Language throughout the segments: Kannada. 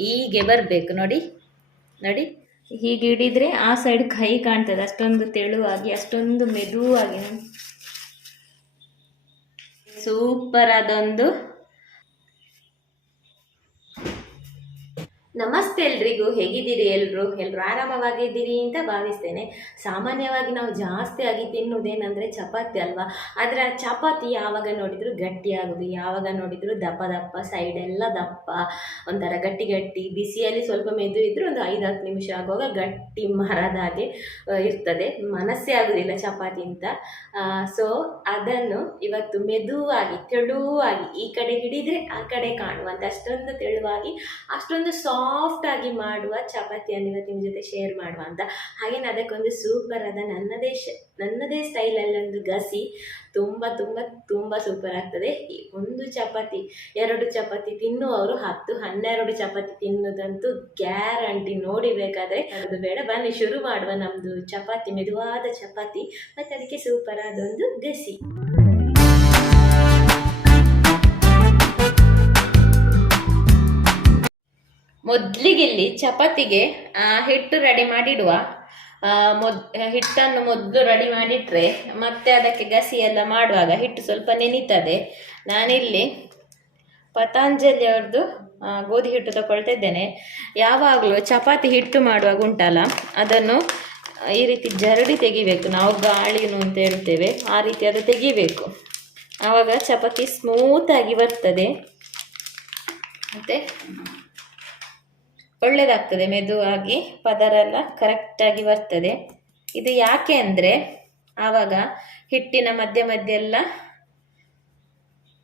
ಹೀಗೆ ಬರಬೇಕು. ನೋಡಿ ನೋಡಿ. ಹೀಗೆ ಹಿಡಿದ್ರೆ ಆ ಸೈಡ್ ಕೈ ಕಾಣ್ತದೆ. ಅಷ್ಟೊಂದು ತೆಳುವಾಗಿ, ಅಷ್ಟೊಂದು ಮೆದುವಾಗಿ. ಸೂಪರ್ ಅದೊಂದು. ನಮಸ್ತೆ ಎಲ್ರಿಗೂ, ಹೇಗಿದ್ದೀರಿ ಎಲ್ಲರೂ ಎಲ್ಲರೂ ಆರಾಮವಾಗಿದ್ದೀರಿ ಅಂತ ಭಾವಿಸ್ತೇನೆ. ಸಾಮಾನ್ಯವಾಗಿ ನಾವು ಜಾಸ್ತಿ ಆಗಿ ತಿನ್ನುವುದೇನೆಂದರೆ ಚಪಾತಿ ಅಲ್ವಾ? ಆದರೆ ಆ ಚಪಾತಿ ಯಾವಾಗ ನೋಡಿದ್ರು ಗಟ್ಟಿ ಆಗೋದು, ಯಾವಾಗ ನೋಡಿದ್ರು ದಪ್ಪ ದಪ್ಪ ಸೈಡ್ ಎಲ್ಲ ದಪ್ಪ. ಒಂಥರ ಗಟ್ಟಿ ಗಟ್ಟಿ, ಬಿಸಿಯಲ್ಲಿ ಸ್ವಲ್ಪ ಮೆದು ಇದ್ದರೂ ಒಂದು ಐದು ಹತ್ತು ನಿಮಿಷ ಆಗುವಾಗ ಗಟ್ಟಿ ಮರದ ಹಾಗೆ ಇರ್ತದೆ. ಮನಸ್ಸೇ ಆಗೋದಿಲ್ಲ ಚಪಾತಿ ಅಂತ. ಸೊ ಅದನ್ನು ಇವತ್ತು ಮೆದುವಾಗಿ, ತೆಳುವಾಗಿ ಈ ಕಡೆ ಹಿಡಿದ್ರೆ ಆ ಕಡೆ ಕಾಣುವಂತ, ಅಷ್ಟೊಂದು ತೆಳುವಾಗಿ, ಅಷ್ಟೊಂದು ಸಾಫ್ಟ್ ಆಗಿ ಮಾಡುವ ಚಪಾತಿಯನ್ನು ಇವತ್ತು ನಿಮ್ಮ ಜೊತೆ ಶೇರ್ ಮಾಡುವ ಅಂತ. ಹಾಗೇನೆ ಅದಕ್ಕೊಂದು ಸೂಪರ್ ಆದ ನನ್ನದೇ ಶ, ನನ್ನದೇ ಸ್ಟೈಲಲ್ಲಿ ಒಂದು ಗಸಿ ತುಂಬ ತುಂಬ ತುಂಬ ಸೂಪರ್ ಆಗ್ತದೆ. ಒಂದು ಚಪಾತಿ, ಎರಡು ಚಪಾತಿ ತಿನ್ನುವವರು ಹತ್ತು, ಹನ್ನೆರಡು ಚಪಾತಿ ತಿನ್ನೋದಂತೂ ಗ್ಯಾರಂಟಿ ನೋಡಿಬೇಕಾದ್ರೆ ಅದು ಬೇಡ. ಬನ್ನಿ, ಶುರು ಮಾಡುವ ನಮ್ಮದು ಚಪಾತಿ, ಮೆದುವಾದ ಚಪಾತಿ, ಮತ್ತು ಅದಕ್ಕೆ ಸೂಪರ್ ಆದ ಒಂದು ಗಸಿ. ಮೊದಲಿಗಿಲ್ಲಿ ಚಪಾತಿಗೆ ಆ, ಹಿಟ್ಟು ರೆಡಿ ಮಾಡಿಡುವ. ಮೊದ್ ಹಿಟ್ಟನ್ನು ಮೊದಲು ರೆಡಿ ಮಾಡಿಟ್ರೆ ಮತ್ತೆ ಅದಕ್ಕೆ ಗಸಿ ಎಲ್ಲ ಮಾಡುವಾಗ ಹಿಟ್ಟು ಸ್ವಲ್ಪ ನೆನೀತದೆ. ನಾನಿಲ್ಲಿ ಪತಾಂಜಲಿ ಅವ್ರದ್ದು ಗೋಧಿ ಹಿಟ್ಟು ತಗೊಳ್ತಾ ಇದ್ದೇನೆ. ಯಾವಾಗಲೂ ಚಪಾತಿ ಹಿಟ್ಟು ಮಾಡುವಾಗ ಉಂಟಲ್ಲ ಅದನ್ನು ಈ ರೀತಿ ಜರಡಿ ತೆಗಿಬೇಕು. ನಾವು ಗಾಳಿನು ಅಂತ ಹೇಳ್ತೇವೆ ಆ ರೀತಿ ಅದು ತೆಗಿಬೇಕು. ಆವಾಗ ಚಪಾತಿ ಸ್ಮೂತಾಗಿ ಬರ್ತದೆ. ಮತ್ತು ಒಳ್ಳೆಯದಾಗ್ತದೆ ಮೆದುವಾಗಿ ಪದರ ಎಲ್ಲ ಕರೆಕ್ಟಾಗಿ ಬರ್ತದೆ. ಇದು ಯಾಕೆ ಅಂದರೆ, ಆವಾಗ ಹಿಟ್ಟಿನ ಮಧ್ಯ ಮಧ್ಯೆ ಎಲ್ಲ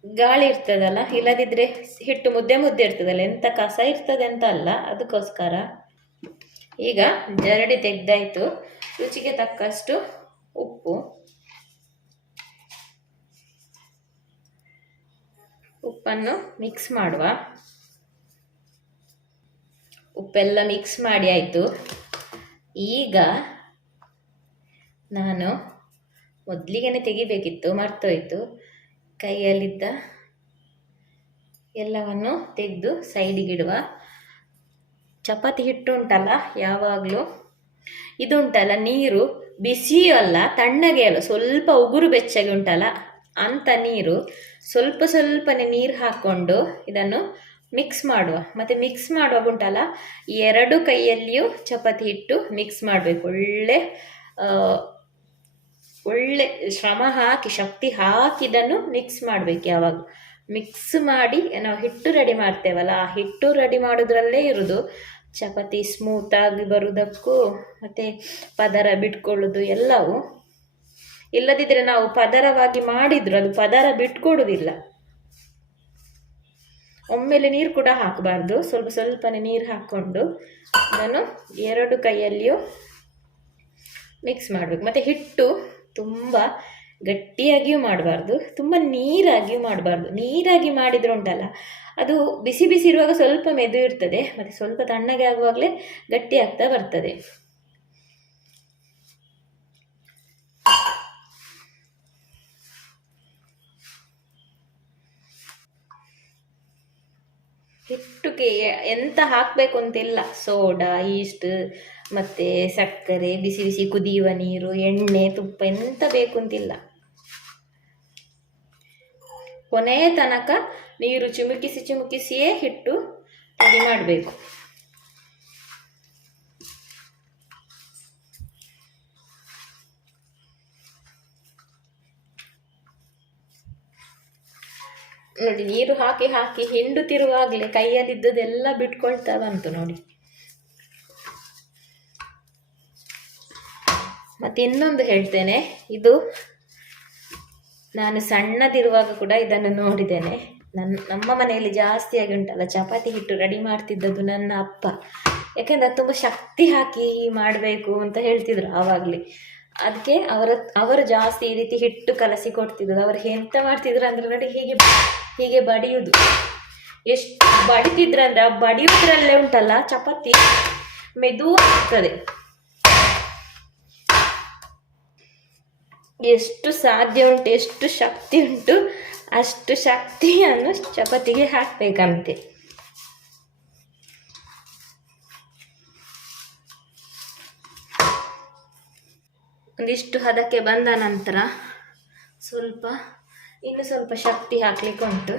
ಗಾಳಿ ಇರ್ತದಲ್ಲ ಇಲ್ಲದಿದ್ದರೆ ಹಿಟ್ಟು ಮುದ್ದೆ ಮುದ್ದೆ ಇರ್ತದಲ್ಲ ಎಂಥ ಕಸ ಇರ್ತದೆ ಅಂತ ಅಲ್ಲ, ಅದಕ್ಕೋಸ್ಕರ. ಈಗ ಜರಡಿ ತೆಗ್ದಾಯ್ತು, ರುಚಿಗೆ ತಕ್ಕಷ್ಟು ಉಪ್ಪು. ಉಪ್ಪನ್ನು ಮಿಕ್ಸ್ ಮಾಡುವ. ಉಪ್ಪೆಲ್ಲ ಮಿಕ್ಸ್ ಮಾಡಿ ಆಯಿತು. ಈಗ ನಾನು ಮೊದಲಿಗೆನೆ ತೆಗಿಬೇಕಿತ್ತು, ಮರ್ತೋಯ್ತು. ಕೈಯಲ್ಲಿದ್ದ ಎಲ್ಲವನ್ನು ತೆಗೆದು ಸೈಡಿಗಿಡುವ ಚಪಾತಿ ಹಿಟ್ಟು ಉಂಟಲ್ಲ ಯಾವಾಗಲೂ? ಇದುಂಟಲ್ಲ, ನೀರು ಬಿಸಿಯೂ ಅಲ್ಲ ತಣ್ಣಗೆ ಅಲ್ಲ, ಸ್ವಲ್ಪ ಉಗುರು ಬೆಚ್ಚಗೆ ಉಂಟಲ್ಲ ಅಂಥ ನೀರು ಸ್ವಲ್ಪ ಸ್ವಲ್ಪನೇ ನೀರು ಹಾಕ್ಕೊಂಡು ಇದನ್ನು ಮಿಕ್ಸ್ ಮಾಡುವ. ಮತ್ತೆ ಮಿಕ್ಸ್ ಮಾಡುವಾಗ ಉಂಟಲ್ಲ ಎರಡು ಕೈಯಲ್ಲಿಯೂ ಚಪಾತಿ ಹಿಟ್ಟು ಮಿಕ್ಸ್ ಮಾಡಬೇಕು. ಒಳ್ಳೆ ಒಳ್ಳೆ ಶ್ರಮ ಹಾಕಿ, ಶಕ್ತಿ ಹಾಕಿದನ್ನು ಮಿಕ್ಸ್ ಮಾಡಬೇಕು ಯಾವಾಗ. ಮಿಕ್ಸ್ ಮಾಡಿ, ನಾವು ಹಿಟ್ಟು ರೆಡಿ ಮಾಡ್ತೇವಲ್ಲ, ಆ ಹಿಟ್ಟು ರೆಡಿ ಮಾಡೋದ್ರಲ್ಲೇ ಇರೋದು. ಚಪಾತಿ ಸ್ಮೂತಾಗಿ ಬರುವುದಕ್ಕೂ ಮತ್ತು ಪದರ ಬಿಟ್ಕೊಳ್ಳೋದು ಎಲ್ಲವೂ. ಇಲ್ಲದಿದ್ದರೆ ನಾವು ಪದರವಾಗಿ ಮಾಡಿದ್ರು, ಅದು ಪದರ ಬಿಟ್ಕೊಡುವುದಿಲ್ಲ ಒಮ್ಮೆಲೆ ನೀರು ಕೂಡ ಹಾಕಬಾರ್ದು. ಸ್ವಲ್ಪ ಸ್ವಲ್ಪನೇ ನೀರು ಹಾಕ್ಕೊಂಡು ನಾನು ಎರಡು ಕೈಯಲ್ಲಿಯೂ ಮಿಕ್ಸ್ ಮಾಡಬೇಕು. ಮತ್ತು ಹಿಟ್ಟು ತುಂಬ ಗಟ್ಟಿಯಾಗಿಯೂ ಮಾಡಬಾರ್ದು. ತುಂಬ ನೀರಾಗಿಯೂ ಮಾಡಬಾರ್ದು. ನೀರಾಗಿ ಮಾಡಿದ್ರು ಉಂಟಲ್ಲ, ಅದು ಬಿಸಿ ಬಿಸಿ ಇರುವಾಗ ಸ್ವಲ್ಪ ಮೆದು ಇರ್ತದೆ. ಮತ್ತು ಸ್ವಲ್ಪ ತಣ್ಣಗೆ ಆಗುವಾಗಲೇ ಗಟ್ಟಿ ಆಗ್ತಾ ಬರ್ತದೆ. ಹಿಟ್ಟುಗೆ ಎಂತ ಹಾಕಬೇಕು ಅಂತಿಲ್ಲ, ಸೋಡಾ ಈಸ್ಟ್ ಮತ್ತು ಸಕ್ಕರೆ, ಬಿಸಿ ಬಿಸಿ ಕುದಿಯುವ ನೀರು, ಎಣ್ಣೆ, ತುಪ್ಪ ಎಂತ ಬೇಕು ಅಂತಿಲ್ಲ. ಕೊನೆಯ ತನಕ ನೀರು ಚಿಮುಕಿಸಿ ಚಿಮುಕಿಸಿಯೇ ಹಿಟ್ಟು ರೆಡಿ ಮಾಡಬೇಕು. ನೋಡಿ, ನೀರು ಹಾಕಿ ಹಾಕಿ ಹಿಂಡುತ್ತಿರುವಾಗಲೇ ಕೈಯಲ್ಲಿದ್ದದೆಲ್ಲ ಬಿಟ್ಕೊಳ್ತಾ ಬಂತು ನೋಡಿ. ಮತ್ತೆ ಇನ್ನೊಂದು ಹೇಳ್ತೇನೆ, ಇದು ನಾನು ಸಣ್ಣದಿರುವಾಗ ಕೂಡ ಇದನ್ನು ನೋಡಿದ್ದೇನೆ. ನನ್ನ ನಮ್ಮ ಮನೆಯಲ್ಲಿ ಜಾಸ್ತಿಯಾಗಿ ಉಂಟಲ್ಲ, ಚಪಾತಿ ಹಿಟ್ಟು ರೆಡಿ ಮಾಡ್ತಿದ್ದದ್ದು ನನ್ನ ಅಪ್ಪ. ಯಾಕೆಂದರೆ ತುಂಬ ಶಕ್ತಿ ಹಾಕಿ ಮಾಡಬೇಕು ಅಂತ ಹೇಳ್ತಿದ್ರು ಆವಾಗಲೇ. ಅದಕ್ಕೆ ಅವರ, ಅವರು ಜಾಸ್ತಿ ಈ ರೀತಿ ಹಿಟ್ಟು ಕಲಸಿ ಕೊಡ್ತಿದ್ರು ಅವರು ಎಂತ ಮಾಡ್ತಿದ್ರು ಅಂದ್ರೆ ನೋಡಿ ಹೀಗೆ ಹೀಗೆ ಬಡಿಯುವುದು ಎಷ್ಟು ಬಡಿತಿದ್ರಂದ್ರೆ ಆ ಬಡಿಯೋದ್ರಲ್ಲೇ ಉಂಟಲ್ಲ, ಚಪಾತಿ ಮೆದು ಆಗ್ತದೆ. ಎಷ್ಟು ಸಾಧ್ಯ ಉಂಟು, ಎಷ್ಟು ಶಕ್ತಿ ಉಂಟು, ಅಷ್ಟು ಶಕ್ತಿಯನ್ನು ಚಪಾತಿಗೆ ಹಾಕಬೇಕಂತೆ. ಒಂದಿಷ್ಟು ಹದಕ್ಕೆ ಬಂದ ನಂತರ ಸ್ವಲ್ಪ ಇನ್ನು ಸ್ವಲ್ಪ ಶಕ್ತಿ ಹಾಕಲಿಕ್ಕೆ ಉಂಟು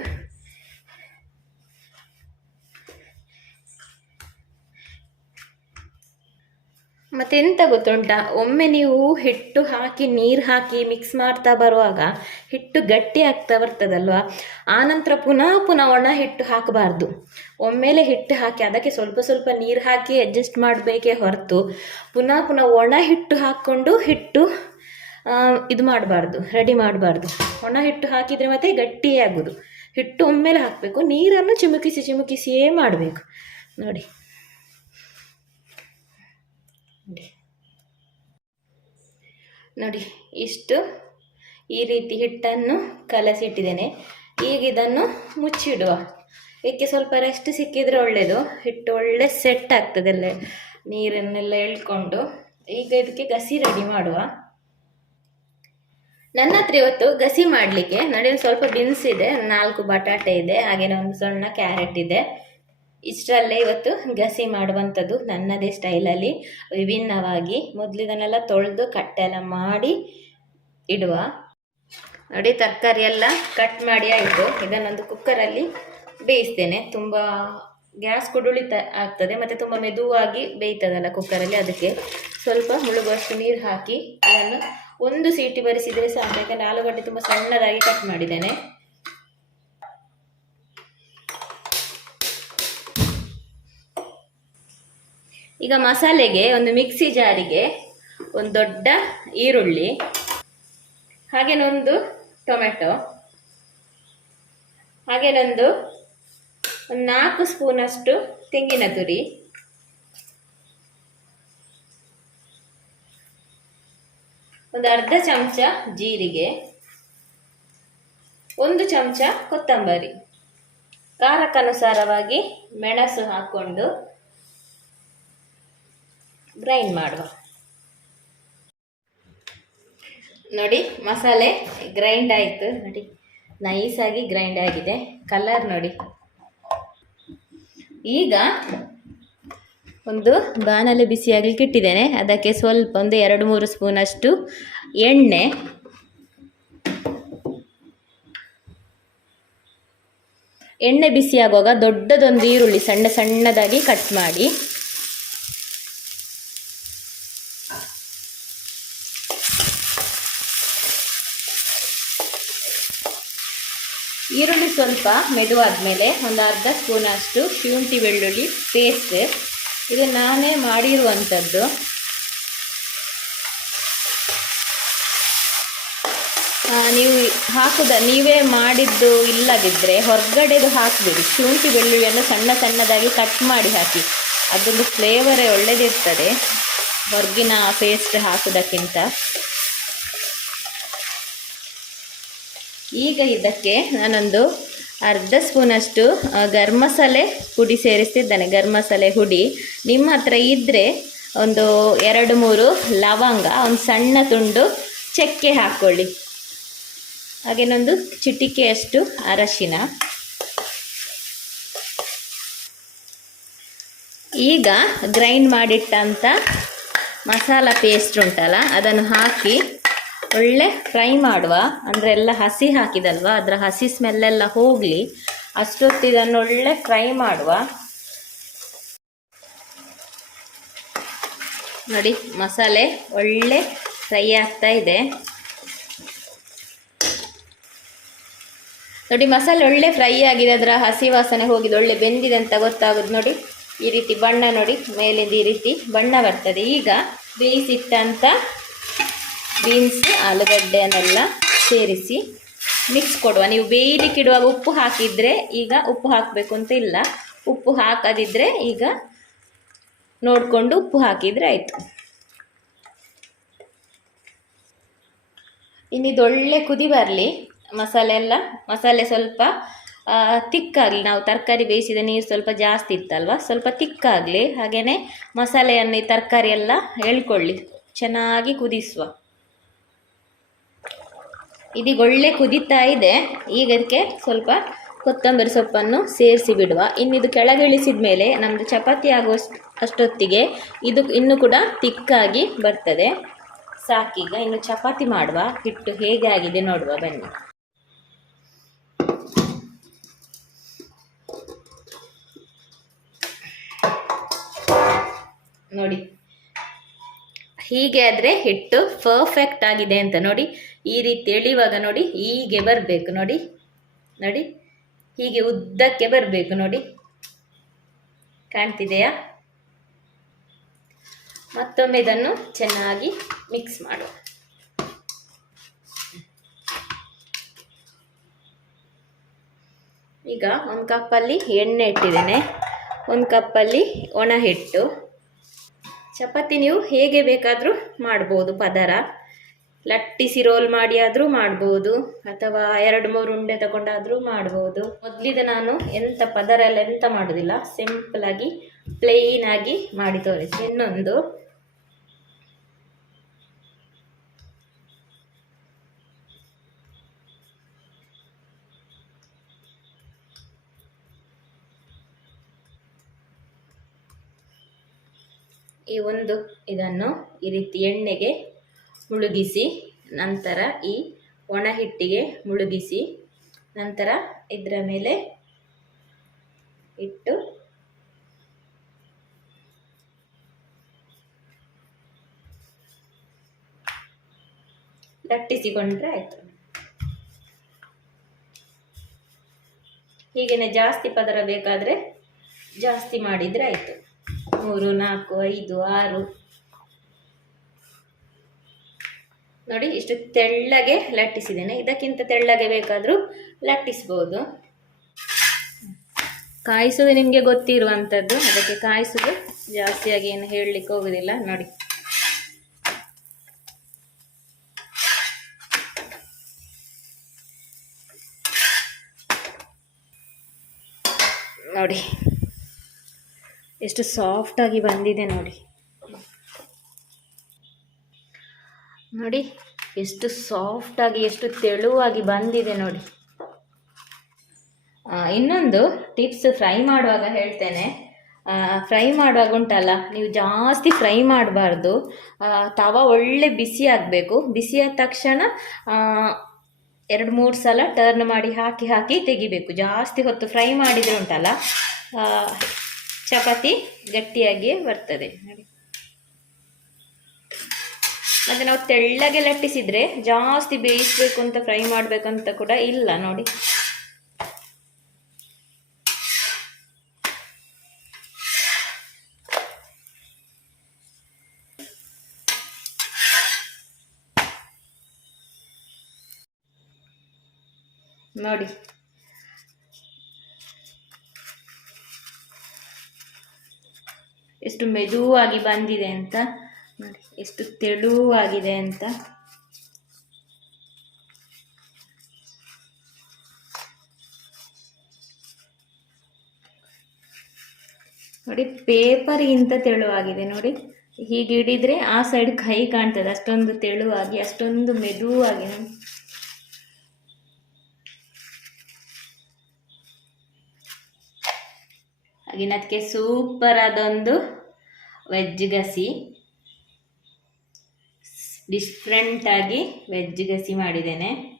ಮತ್ತೆಂತ ಗೊತ್ತುಂಟಾ? ಒಮ್ಮೆ ನೀವು ಹಿಟ್ಟು ಹಾಕಿ, ನೀರು ಹಾಕಿ ಮಿಕ್ಸ್ ಮಾಡ್ತಾ ಬರುವಾಗ ಹಿಟ್ಟು ಗಟ್ಟಿ ಆಗ್ತಾ ಬರ್ತದಲ್ವಾ? ಆನಂತರ ಪುನಃ ಪುನಃ ಒಣ ಹಿಟ್ಟು ಹಾಕಬಾರ್ದು. ಒಮ್ಮೆಲೆ ಹಿಟ್ಟು ಹಾಕಿ, ಅದಕ್ಕೆ ಸ್ವಲ್ಪ ಸ್ವಲ್ಪ ನೀರು ಹಾಕಿ ಅಡ್ಜಸ್ಟ್ ಮಾಡಬೇಕೇ ಹೊರತು ಪುನಃ ಪುನಃ ಒಣ ಹಿಟ್ಟು ಹಾಕ್ಕೊಂಡು ಹಿಟ್ಟು ಇದು ಮಾಡಬಾರ್ದು ರೆಡಿ ಮಾಡಬಾರ್ದು. ಒಣ ಹಿಟ್ಟು ಹಾಕಿದರೆ ಮತ್ತೆ ಗಟ್ಟಿಯೇ ಆಗೋದು. ಹಿಟ್ಟು ಒಮ್ಮೆಲೆ ಹಾಕಬೇಕು, ನೀರನ್ನು ಚಿಮುಕಿಸಿ ಚಿಮುಕಿಸಿಯೇ ಮಾಡಬೇಕು. ನೋಡಿ ನೋಡಿ. ನೋಡಿ, ಇಷ್ಟು ಈ ರೀತಿ ಹಿಟ್ಟನ್ನು ಕಲಸಿಟ್ಟಿದ್ದೇನೆ. ಈಗ ಇದನ್ನು ಮುಚ್ಚಿಡುವ. ಇದಕ್ಕೆ ಸ್ವಲ್ಪ ರೆಸ್ಟ್ ಸಿಕ್ಕಿದ್ರೆ ಒಳ್ಳೆಯದು ಹಿಟ್ಟು ಒಳ್ಳೆ ಸೆಟ್ ಆಗ್ತದೆ ಅಲ್ಲೇ, ನೀರನ್ನೆಲ್ಲ ಎಳ್ಕೊಂಡು. ಈಗ ಇದಕ್ಕೆ ಗಸಿ ರೆಡಿ ಮಾಡುವ. ನನ್ನ ಹತ್ರ ಇವತ್ತು ಗಸಿ ಮಾಡಲಿಕ್ಕೆ, ನೋಡಿ ಸ್ವಲ್ಪ ಬಿನ್ಸ್ ಇದೆ, ನಾಲ್ಕು ಬಟಾಟೆ ಇದೆ ಹಾಗೆ ಒಂದು ಸಣ್ಣ ಕ್ಯಾರೆಟ್ ಇದೆ. ಇಷ್ಟರಲ್ಲೇ ಇವತ್ತು ಗಸಿ ಮಾಡುವಂಥದ್ದು ನನ್ನದೇ ಸ್ಟೈಲಲ್ಲಿ. ವಿಭಿನ್ನವಾಗಿ ಮೊದಲು ಇದನ್ನೆಲ್ಲ ತೊಳೆದು ಕಟ್ಟೆಲ್ಲ ಮಾಡಿ ಇಡುವ. ನೋಡಿ ತರಕಾರಿ ಎಲ್ಲ ಕಟ್ ಮಾಡಿ ಆಯಿತು ಇದನ್ನೊಂದು ಕುಕ್ಕರಲ್ಲಿ ಬೇಯಿಸ್ತೇನೆ. ತುಂಬ ಗ್ಯಾಸ್ ಕುಡುಳಿ ತ ಆಗ್ತದೆ, ಮತ್ತು ತುಂಬ ಮೆದುವಾಗಿ ಬೇಯ್ತದಲ್ಲ ಕುಕ್ಕರಲ್ಲಿ, ಅದಕ್ಕೆ ಸ್ವಲ್ಪ ಮುಳುಗುವಷ್ಟು ನೀರು ಹಾಕಿ ಅದನ್ನು ಒಂದು ಸೀಟಿ ಬರಿಸಿದರೆ ಸಾಕು. ಯಾಕಂದರೆ ಆಲೂಗಡ್ಡೆ ತುಂಬ ಸಣ್ಣದಾಗಿ ಕಟ್ ಮಾಡಿದ್ದೇನೆ. ಈಗ ಮಸಾಲೆಗೆ ಒಂದು ಮಿಕ್ಸಿ ಜಾರಿಗೆ ಒಂದು ದೊಡ್ಡ ಈರುಳ್ಳಿ ಹಾಗೇನೊಂದು ಟೊಮೆಟೊ ಹಾಗೇನೊಂದು ಒಂದು ನಾಲ್ಕು ಸ್ಪೂನಷ್ಟು ತೆಂಗಿನ ತುರಿ, ಒಂದು ಅರ್ಧ ಚಮಚ ಜೀರಿಗೆ, ಒಂದು ಚಮಚ ಕೊತ್ತಂಬರಿ. ಖಾರಕ್ಕನುಸಾರವಾಗಿ ಮೆಣಸು ಹಾಕ್ಕೊಂಡು ಗ್ರೈಂಡ್ ಮಾಡುವ. ನೋಡಿ, ಮಸಾಲೆ ಗ್ರೈಂಡ್ ಆಯಿತು. ನೋಡಿ ನೈಸಾಗಿ ಗ್ರೈಂಡ್ ಆಗಿದೆ. ಕಲರ್ ನೋಡಿ. ಈಗ ಒಂದು ಬಾಣಲೆ ಬಿಸಿಯಾಗಲಿಕ್ಕೆ ಇಟ್ಟಿದ್ದೇನೆ. ಅದಕ್ಕೆ ಸ್ವಲ್ಪ ಒಂದು ಎರಡು ಮೂರು ಸ್ಪೂನಷ್ಟು ಎಣ್ಣೆ. ಎಣ್ಣೆ ಬಿಸಿಯಾಗುವಾಗ ದೊಡ್ಡದೊಂದು ಈರುಳ್ಳಿ ಸಣ್ಣ ಸಣ್ಣದಾಗಿ ಕಟ್ ಮಾಡಿ. ಈರುಳ್ಳಿ ಸ್ವಲ್ಪ ಮೆದುವಾದ್ಮೇಲೆ ಒಂದು ಅರ್ಧ ಸ್ಪೂನಷ್ಟು ಶುಂಠಿ ಬೆಳ್ಳುಳ್ಳಿ ಪೇಸ್ಟ್ ಇದು ನಾನೇ ಮಾಡಿರುವಂಥದ್ದು. ನೀವು ಹಾಕುದ, ನೀವೇ ಮಾಡಿದ್ದು ಇಲ್ಲದಿದ್ದರೆ ಹೊರಗಡೆದು ಹಾಕಬೇಡಿ. ಶುಂಠಿ ಬೆಳ್ಳುಳ್ಳಿಯನ್ನು ಸಣ್ಣ ಸಣ್ಣದಾಗಿ ಕಟ್ ಮಾಡಿ ಹಾಕಿ. ಅದೊಂದು ಫ್ಲೇವರೇ ಒಳ್ಳೆಯದಿರ್ತದೆ ಹೊರಗಿನ ಪೇಸ್ಟ್ ಹಾಕೋದಕ್ಕಿಂತ. ಈಗ ಇದಕ್ಕೆ ನಾನೊಂದು ಅರ್ಧ ಸ್ಪೂನಷ್ಟು ಗರಂ ಮಸಾಲೆ ಪುಡಿ ಸೇರಿಸ್ತಿದ್ದೇನೆ. ಗರಂ ಮಸಾಲೆ ಹುಡಿ ನಿಮ್ಮ ಹತ್ರ ಇದ್ದರೆ ಒಂದು ಎರಡು ಮೂರು ಲವಂಗ, ಒಂದು ಸಣ್ಣ ತುಂಡು ಚಕ್ಕೆ ಹಾಕ್ಕೊಳ್ಳಿ. ಹಾಗೇನೊಂದು ಚಿಟಿಕೆಯಷ್ಟು ಅರಶಿನ. ಈಗ ಗ್ರೈಂಡ್ ಮಾಡಿಟ್ಟಂಥ ಮಸಾಲ ಪೇಸ್ಟ್ ಉಂಟಲ್ಲ, ಅದನ್ನು ಹಾಕಿ ಒಳ್ಳೆ ಫ್ರೈ ಮಾಡುವ, ಅಂದರೆ ಎಲ್ಲ ಹಸಿ ಹಾಕಿದಲ್ವ, ಅದರ ಹಸಿ ಸ್ಮೆಲ್ಲೆಲ್ಲ ಹೋಗಲಿ, ಅಷ್ಟೊತ್ತು ಇದನ್ನು ಒಳ್ಳೆ ಫ್ರೈ ಮಾಡುವ. ನೋಡಿ, ಮಸಾಲೆ ಒಳ್ಳೆ ಫ್ರೈ ಆಗ್ತಾ ಇದೆ. ನೋಡಿ, ಮಸಾಲೆ ಒಳ್ಳೆ ಫ್ರೈ ಆಗಿದೆ, ಅದರ ಹಸಿ ವಾಸನೆ ಹೋಗಿದೆ, ಒಳ್ಳೆ ಬೆಂದಿದೆ ಅಂತ ಗೊತ್ತಾಗೋದು ನೋಡಿ. ಈ ರೀತಿ ಬಣ್ಣ ನೋಡಿ, ಮೇಲಿಂದ ಈ ರೀತಿ ಬಣ್ಣ ಬರ್ತದೆ. ಈಗ ಬೇಯಿಸಿಟ್ಟಂಥ ಬೀನ್ಸ್, ಆಲೂಗಡ್ಡೆಯನ್ನೆಲ್ಲ ಸೇರಿಸಿ ಮಿಕ್ಸ್ ಕೊಡುವ. ನೀವು ಬೇಯಲಿಕ್ಕೆ ಇಡುವಾಗ ಉಪ್ಪು ಹಾಕಿದರೆ ಈಗ ಉಪ್ಪು ಹಾಕಬೇಕು ಅಂತ ಇಲ್ಲ. ಉಪ್ಪು ಹಾಕದಿದ್ದರೆ ಈಗ ನೋಡಿಕೊಂಡು ಉಪ್ಪು ಹಾಕಿದರೆ ಆಯಿತು. ಇನ್ನಿದೊಳ್ಳೆ ಕುದಿ ಬರಲಿ. ಮಸಾಲೆ ಎಲ್ಲ, ಮಸಾಲೆ ಸ್ವಲ್ಪ ತಿಕ್ಕಾಗಲಿ. ನಾವು ತರಕಾರಿ ಬೇಯಿಸಿದ ನೀರು ಸ್ವಲ್ಪ ಜಾಸ್ತಿ ಇತ್ತಲ್ವ? ಸ್ವಲ್ಪ ತಿಕ್ಕಾಗಲಿ. ಹಾಗೆಯೇ ಮಸಾಲೆಯನ್ನು ಈ ತರಕಾರಿ ಎಲ್ಲ ಎಳ್ಕೊಳ್ಳಿ. ಚೆನ್ನಾಗಿ ಕುದಿಸುವ. ಇದೀಗ ಒಳ್ಳೆ ಕುದೀತಾ ಇದೆ. ಈಗ ಅದಕ್ಕೆ ಸ್ವಲ್ಪ ಕೊತ್ತಂಬರಿ ಸೊಪ್ಪನ್ನು ಸೇರಿಸಿ ಬಿಡುವ. ಇನ್ನಿದು ಕೆಳಗಿಳಿಸಿದ ಮೇಲೆ ನಮ್ಮದು ಚಪಾತಿ ಆಗುವಷ್ಟು ಅಷ್ಟೊತ್ತಿಗೆ ಇದು ಇನ್ನೂ ಕೂಡ ತಿಕ್ಕಾಗಿ ಬರ್ತದೆ. ಸಾಕೀಗ ಇನ್ನು ಚಪಾತಿ ಮಾಡುವ. ಹಿಟ್ಟು ಹೇಗೆ ಆಗಿದೆ ನೋಡುವ, ಬನ್ನಿ. ನೋಡಿ. ಹೀಗೆ ಆದರೆ ಹಿಟ್ಟು ಪರ್ಫೆಕ್ಟ್ ಆಗಿದೆ ಅಂತ ನೋಡಿ. ಈ ರೀತಿ ಎಳಿವಾಗ ನೋಡಿ ಹೀಗೆ ಬರಬೇಕು ನೋಡಿ. ನೋಡಿ, ಹೀಗೆ ಉದ್ದಕ್ಕೆ ಬರಬೇಕು ನೋಡಿ. ಕಾಣ್ತಿದೆಯಾ? ಮತ್ತೊಮ್ಮೆ ಇದನ್ನು ಚೆನ್ನಾಗಿ ಮಿಕ್ಸ್ ಮಾಡು ಈಗ ಒಂದು ಕಪ್ಪಲ್ಲಿ ಎಣ್ಣೆ ಇಟ್ಟಿದ್ದೇನೆ. ಒಂದು ಕಪ್ಪಲ್ಲಿ ಒಣ ಹಿಟ್ಟು. ಚಪಾತಿ ನೀವು ಹೇಗೆ ಬೇಕಾದರೂ ಮಾಡ್ಬೋದು, ಪದರ. ಲಟ್ಟಿಸಿ ರೋಲ್ ಮಾಡಿ ಆದರೂ ಮಾಡ್ಬೋದು, ಅಥವಾ ಎರಡು ಮೂರು ಉಂಡೆ ತಗೊಂಡಾದರೂ ಮಾಡ್ಬೋದು. ಮೊದಲಿದ ನಾನು ಎಂಥ ಪದರ ಎಲ್ಲ ಎಂತ ಮಾಡೋದಿಲ್ಲ ಸಿಂಪಲ್ ಆಗಿ ಪ್ಲೇನ್ ಆಗಿ ಮಾಡಿ ತೋರಿಸಿ. ಇನ್ನೊಂದು. ಈ ಒಂದು ಇದನ್ನು ಈ ರೀತಿ ಎಣ್ಣೆಗೆ ಮುಳುಗಿಸಿ, ನಂತರ ಈ ಒಣ ಹಿಟ್ಟಿಗೆ ಮುಳುಗಿಸಿ, ನಂತರ ಇದರ ಮೇಲೆ ಇಟ್ಟು ಲಟ್ಟಿಸಿಕೊಂಡ್ರೆ ಆಯಿತು. ಹೀಗೇನೆ ಜಾಸ್ತಿ ಪದರ ಬೇಕಾದರೆ ಜಾಸ್ತಿ ಮಾಡಿದರೆ ಆಯಿತು. ಮೂರು, ನಾಲ್ಕು, ಐದು, ಆರು. ನೋಡಿ, ಇಷ್ಟು ತೆಳ್ಳಗೆ ಲಟ್ಟಿಸಿದ್ದೇನೆ. ಇದಕ್ಕಿಂತ ತೆಳ್ಳಗೆ ಬೇಕಾದರೂ ಲಟ್ಟಿಸ್ಬೋದು. ಕಾಯಿಸೋದು ನಿಮಗೆ ಗೊತ್ತಿರುವಂಥದ್ದು. ಅದಕ್ಕೆ ಕಾಯಿಸೋದು ಜಾಸ್ತಿಯಾಗಿ ಏನು ಹೇಳಲಿಕ್ಕೆ ಹೋಗೋದಿಲ್ಲ ನೋಡಿ. ನೋಡಿ. ಎಷ್ಟು ಸಾಫ್ಟಾಗಿ ಬಂದಿದೆ ನೋಡಿ. ನೋಡಿ ಎಷ್ಟು ಸಾಫ್ಟಾಗಿ ಎಷ್ಟು ತೆಳುವಾಗಿ ಬಂದಿದೆ ನೋಡಿ. ಇನ್ನೊಂದು ಟಿಪ್ಸ್ ಫ್ರೈ ಮಾಡುವಾಗ ಹೇಳ್ತೇನೆ. ಫ್ರೈ ಮಾಡುವಾಗ ಉಂಟಲ್ಲ ನೀವು ಜಾಸ್ತಿ ಫ್ರೈ ಮಾಡಬಾರ್ದು. ತವ ಒಳ್ಳೆ ಬಿಸಿ ಆಗಬೇಕು. ಬಿಸಿಯಾದ ತಕ್ಷಣ ಆ, ಎರಡು ಮೂರು ಸಲ ಟರ್ನ್ ಮಾಡಿ ಹಾಕಿ ಹಾಕಿ ತೆಗಿಬೇಕು. ಜಾಸ್ತಿ ಹೊತ್ತು ಫ್ರೈ ಮಾಡಿದರೆ ಉಂಟಲ್ಲ. ಚಪಾತಿ ಗಟ್ಟಿಯಾಗಿಯೇ ಬರ್ತದೆ. ಮತ್ತು ನಾವು ತೆಳ್ಳಗೆ ಲಟ್ಟಿಸಿದರೆ ಜಾಸ್ತಿ ಬೇಯಿಸಬೇಕು ಅಂತ ಫ್ರೈ ಮಾಡಬೇಕಂತ ಕೂಡ ಇಲ್ಲ, ನೋಡಿ. ನೋಡಿ. ಎಷ್ಟು ಮೆದುವಾಗಿ ಬಂದಿದೆ ಅಂತ. ನೋಡಿ, ಎಷ್ಟು ತೆಳುವಾಗಿದೆ ಅಂತ. ನೋಡಿ ಪೇಪರ್ಗಿಂತ ತೆಳುವಾಗಿದೆ. ನೋಡಿ, ಹೀಗೆ ಹಿಡಿದ್ರೆ ಆ ಸೈಡ್ ಕೈ ಕಾಣ್ತದೆ. ಅಷ್ಟೊಂದು ತೆಳುವಾಗಿ, ಅಷ್ಟೊಂದು ಮೆದುವಾಗಿ. ಹಾಗಿನ ಹಾಗೆ ಅದಕ್ಕೆ ಸೂಪರ್ ಆದೊಂದು ವೆಜ್ ಗಸಿ. ಡಿಫ್ರೆಂಟಾಗಿ ವೆಜ್ ಗಸಿ ಮಾಡಿದ್ದೇನೆ.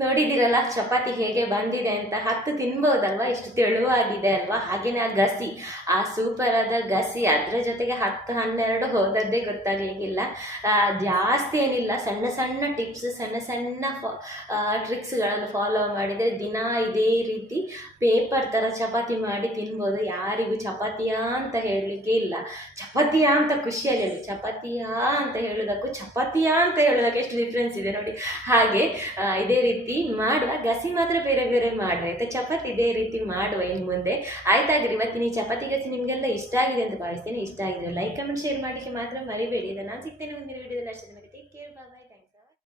ನೋಡಿದಿರಲ್ಲ ಚಪಾತಿ ಹೇಗೆ ಬಂದಿದೆ ಅಂತ ಹತ್ತು ತಿನ್ಬೋದಲ್ವಾ? ಎಷ್ಟು ತೆಳುವಾಗಿದೆ ಅಲ್ವಾ? ಹಾಗೇನೆ ಆ ಗಸಿ. ಆ ಸೂಪರ್ ಆದ ಗಸಿ ಅದರ ಜೊತೆಗೆ ಹತ್ತು ಹನ್ನೆರಡು ಹೋದದ್ದೇ ಗೊತ್ತಾಗಲಿಕ್ಕಿಲ್ಲ ಜಾಸ್ತಿ ಏನಿಲ್ಲ. ಸಣ್ಣ ಸಣ್ಣ ಟಿಪ್ಸ್ ಸಣ್ಣ ಸಣ್ಣ ಟ್ರಿಕ್ಸ್ಗಳನ್ನು ಫಾಲೋ ಮಾಡಿದರೆ ದಿನ ಇದೇ ರೀತಿ ಪೇಪರ್ ಥರ ಚಪಾತಿ ಮಾಡಿ ತಿನ್ಬೋದು. ಯಾರಿಗೂ ಚಪಾತಿಯಾ ಅಂತ ಹೇಳಲಿಕ್ಕೆ ಇಲ್ಲ. ಚಪಾತಿಯಾ ಅಂತ ಖುಷಿಯಲ್ಲಿ ಹೇಳಿ. ಚಪಾತಿಯಾ ಅಂತ ಹೇಳೋದಕ್ಕೂ ಚಪಾತಿಯಾ ಅಂತ ಹೇಳೋದಕ್ಕೆ ಎಷ್ಟು ಡಿಫ್ರೆನ್ಸ್ ಇದೆ ನೋಡಿ. ಹಾಗೆ ಇದೇ ರೀತಿ ಮಾಡುವ. ಗಸಿ ಮಾತ್ರ ಬೇರೆ ಬೇರೆ ಮಾಡುವ ಆಯ್ತಾ? ಚಪಾತಿ ಇದೇ ರೀತಿ ಮಾಡುವ ಇನ್ನು ಮುಂದೆ. ಆಯ್ತಾಗ್ರಿ ಇವತ್ತಿನ ಈ ಚಪಾತಿ ನಿಮಗೆಲ್ಲ ಇಷ್ಟ ಆಗಿದೆ ಅಂತ ಭಾವಿಸ್ತೇನೆ. ಇಷ್ಟ ಆಗಿದೆ ಲೈಕ್ ಕಮೆಂಟ್ ಶೇರ್ ಮಾಡಲಿಕ್ಕೆ ಮಾತ್ರ ಮರಿಬೇಡಿ. ನಾನು ಸಿಗ್ತೇನೆ ಮುಂದಿನ ವಿಡಿಯೋದಲ್ಲಿ ಅಷ್ಟೇ.